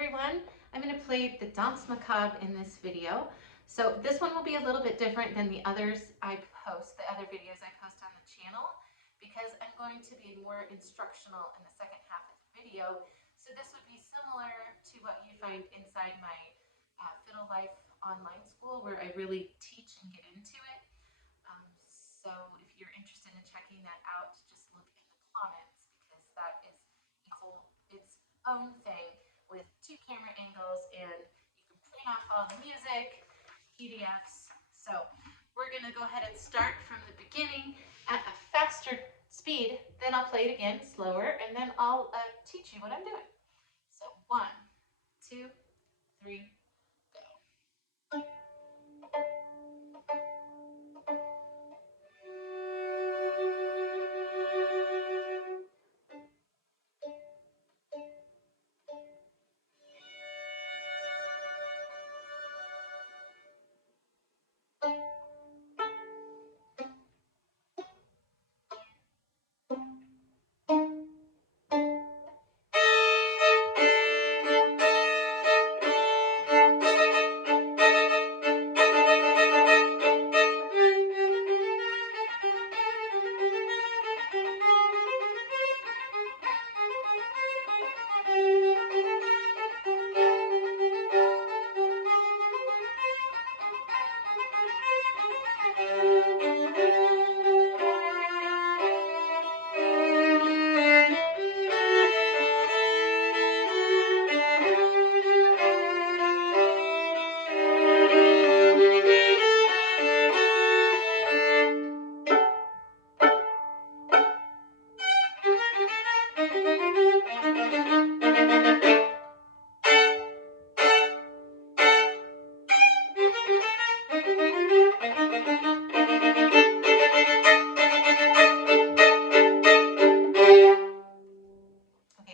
everyone. I'm going to play the Danse Macabre in this video. So this one will be a little bit different than the others the other videos I post on the channel, because I'm going to be more instructional in the second half of the video. So this would be similar to what you find inside my Fiddle Life online school, where I really teach and get into it. So if you're interested in checking that out, just look in the comments, because that is its own thing with 2 camera angles, and you can print off all the music, PDFs. So we're going to go ahead and start from the beginning at a faster speed, then I'll play it again slower, and then I'll teach you what I'm doing. So 1, 2, 3, go.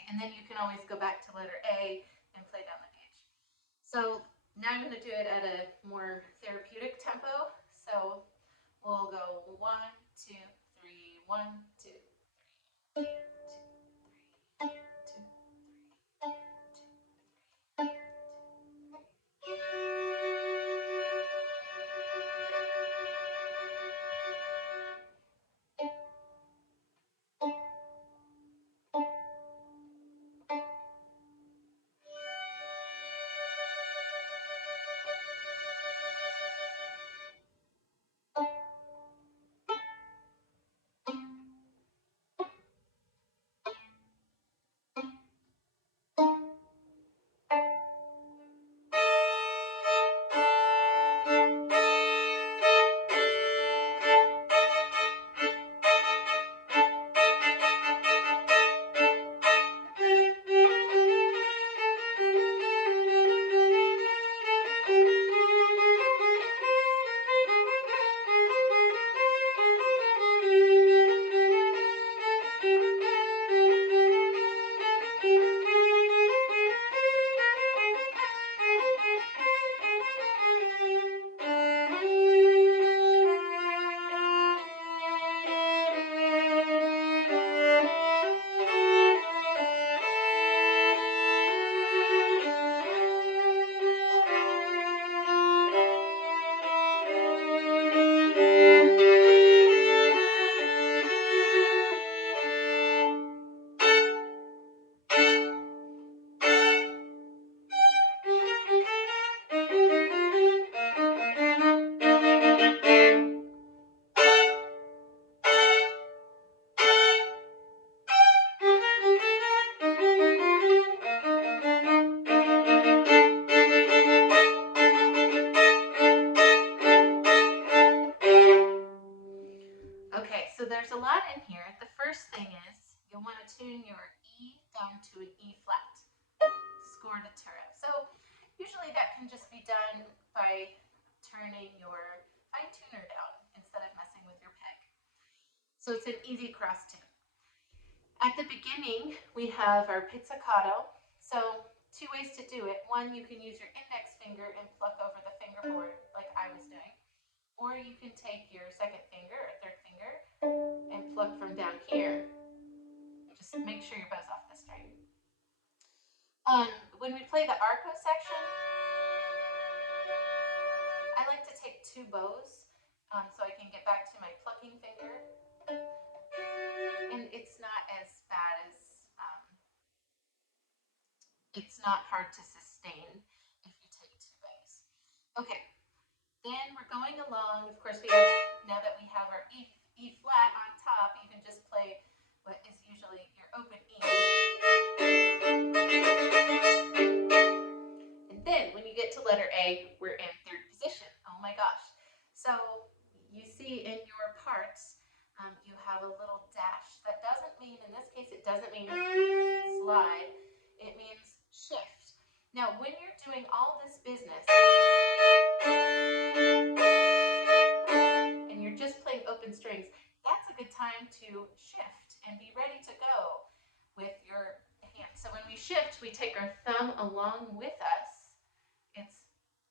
And then you can always go back to letter A and play down the page. So now I'm going to do it at a more therapeutic tempo. So we'll go 1, 2, 3, 1, 2, 3, 2, 3, 2, 3, 2, 3. Okay, so there's a lot in here. The first thing is you'll want to tune your E down to an E flat, scordatura. So usually that can just be done by turning your fine tuner down instead of messing with your peg. So it's an easy cross tune. At the beginning, we have our pizzicato. So 2 ways to do it. One, you can use your index finger and pluck over the fingerboard like I was doing. Or you can take your second finger or third finger and pluck from down here. Just make sure your bow's off the string. When we play the arco section, I like to take 2 bows so I can get back to my plucking finger. And it's not as bad as, it's not hard to sustain if you take 2 bows. Okay, then we're going along. Of course, we have, now that we have our E flat on top, you can just play what is usually your open E. And then when you get to letter A, we're in 3rd position. Oh my gosh. So you see in your parts, you have a little dash. That doesn't mean, in this case, it doesn't mean slide. It means shift. Now, when you're doing all this business, and you're just playing open strings, that's a good time to shift and be ready to go with your hand. So when we shift, we take our thumb along with us. It's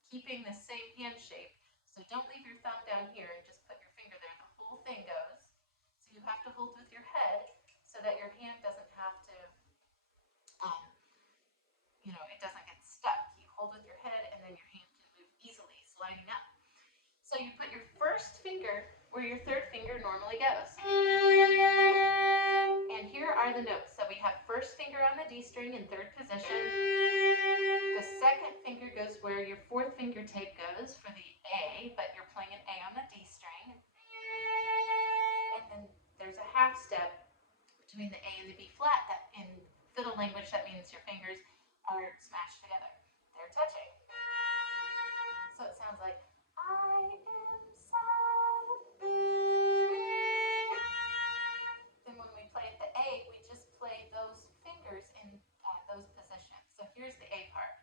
keeping the same hand shape. So don't leave your thumb down here and just put your finger there. The whole thing goes. So you have to hold with your head so that your hand doesn't have to, it doesn't get stuck. You hold with your head and then your hand can move easily, sliding up. So you put your first finger where your 3rd finger normally goes. And here are the notes. So we have first finger on the D string in 3rd position. The 2nd finger goes where your 4th finger tape goes for the A, but you're playing an A on the D string. And then there's a half step between the A and the B flat. That in fiddle language, that means your fingers are smashed together. They're touching. So it sounds like, I am sad. Then when we play at the A, we just play those fingers in those positions. So here's the A part.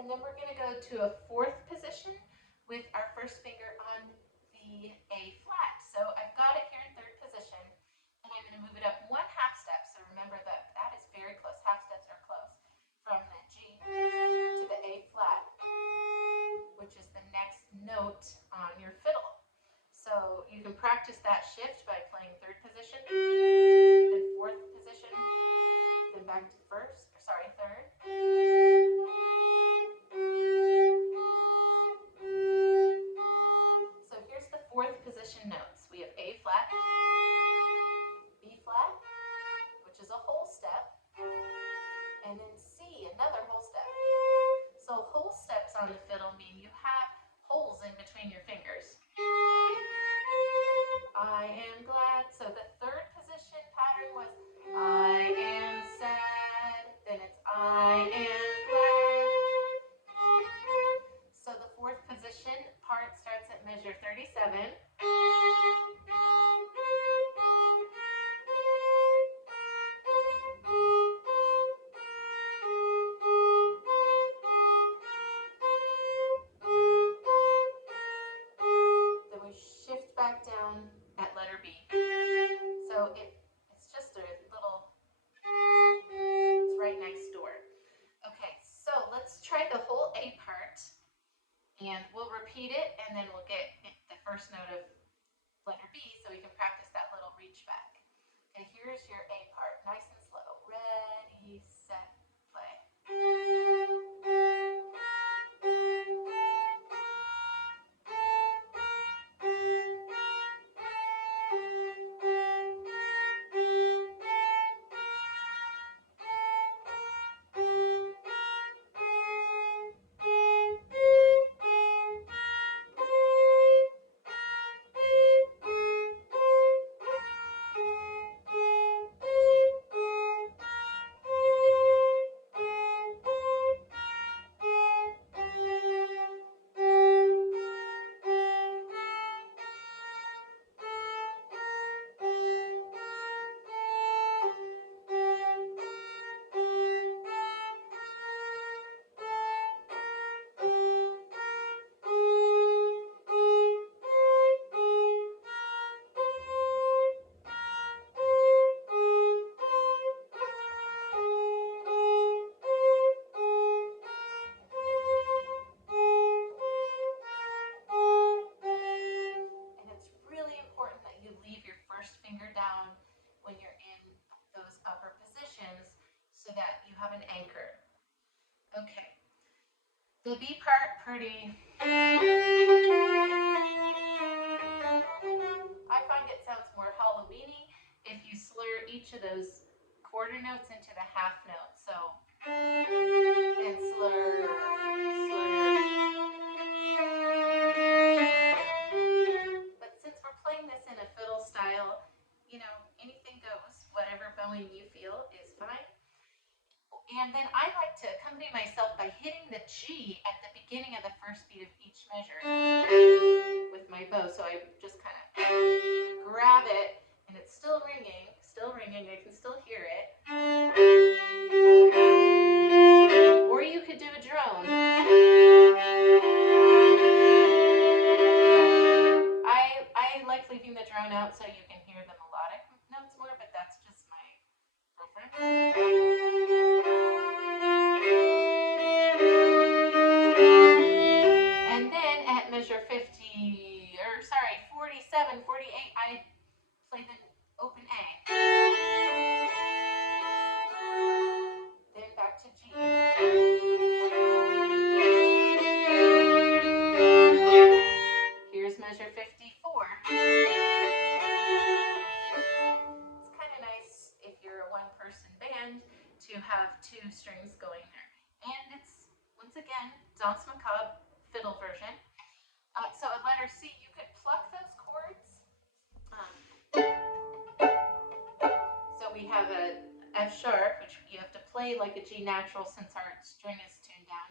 And then we're going to go to a 4th position with our first finger on the A flat. So I've got it here in 3rd position, and I'm going to move it up 1 half step. So remember that that is very close. Half steps are close. From the G to the A flat, which is the next note on your fiddle. So you can practice that shift by playing 3rd position, then 4th position, then back to 3rd. So here's the 4th position notes. We have A flat, B flat, which is a whole step, and then C, another whole step. So whole steps on the fiddle mean you have holes in between your fingers. I am glad. So the 3rd position pattern was I am sad. Then it's I am glad. So the 4th position part starts at measure 37. Then we shift back down at letter B. So it's just a little, it's right next door. Okay, so let's try the whole A part, and we'll repeat it, and then we'll get the first note of letter B so we can practice that little reach back. Okay, here's your A part, nice and slow. Ready, set, play. have an anchor. Okay. The B part, pretty. I find it sounds more Halloweeny if you slur each of those quarter notes into the half note. So, and slur, slur. But since we're playing this in a fiddle style, you know, anything goes. Whatever bowing you feel is fine. And then I like to accompany myself by hitting the G at the beginning of the first beat of each measure with my bow. So I just kind of grab it, and it's still ringing, I can still hear it. Or you could do a drone. I like leaving the drone out so you can hear the melodic notes more, but that's just my preference. And then at measure 47, 48, I play the open A. Then back to G. Here's measure 54. It's kind of nice if you're a one-person band to have two strings going there. And it's, once again, Danse Macabre fiddle version. So at letter C, you could pluck those chords. So we have a F sharp, which you have to play like a G natural since our string is tuned down.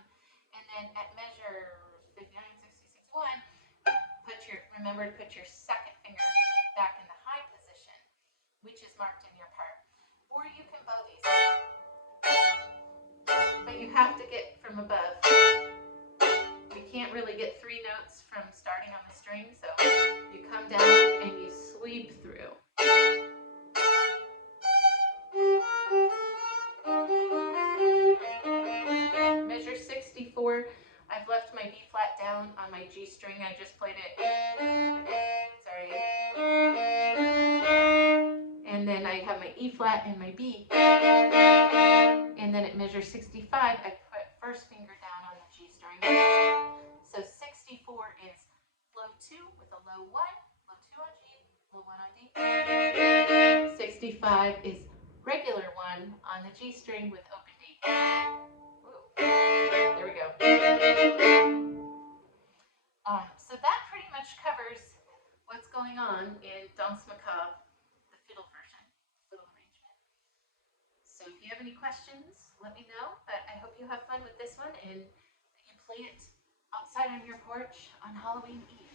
And then at measure 59, 66, 1, remember to put your second finger back in the high position, which is marked in your part. Or you can bow these. But you have to get from above. You can't really get three notes from starting on the string, so you come down and you sweep through. Measure 64, I've left my B flat down on my G string. I just played it. Sorry. And then I have my E flat and my B. And then at measure 65, I put first finger down on the G string. So 64 is low 2 with a low 1, low 2 on G, low 1 on D. 65 is regular 1 on the G string with open D. There we go. So that pretty much covers what's going on in Danse Macabre, the fiddle version, fiddle arrangement. So if you have any questions, let me know. But I hope you have fun with this one and that you play it outside on your porch on Halloween Eve.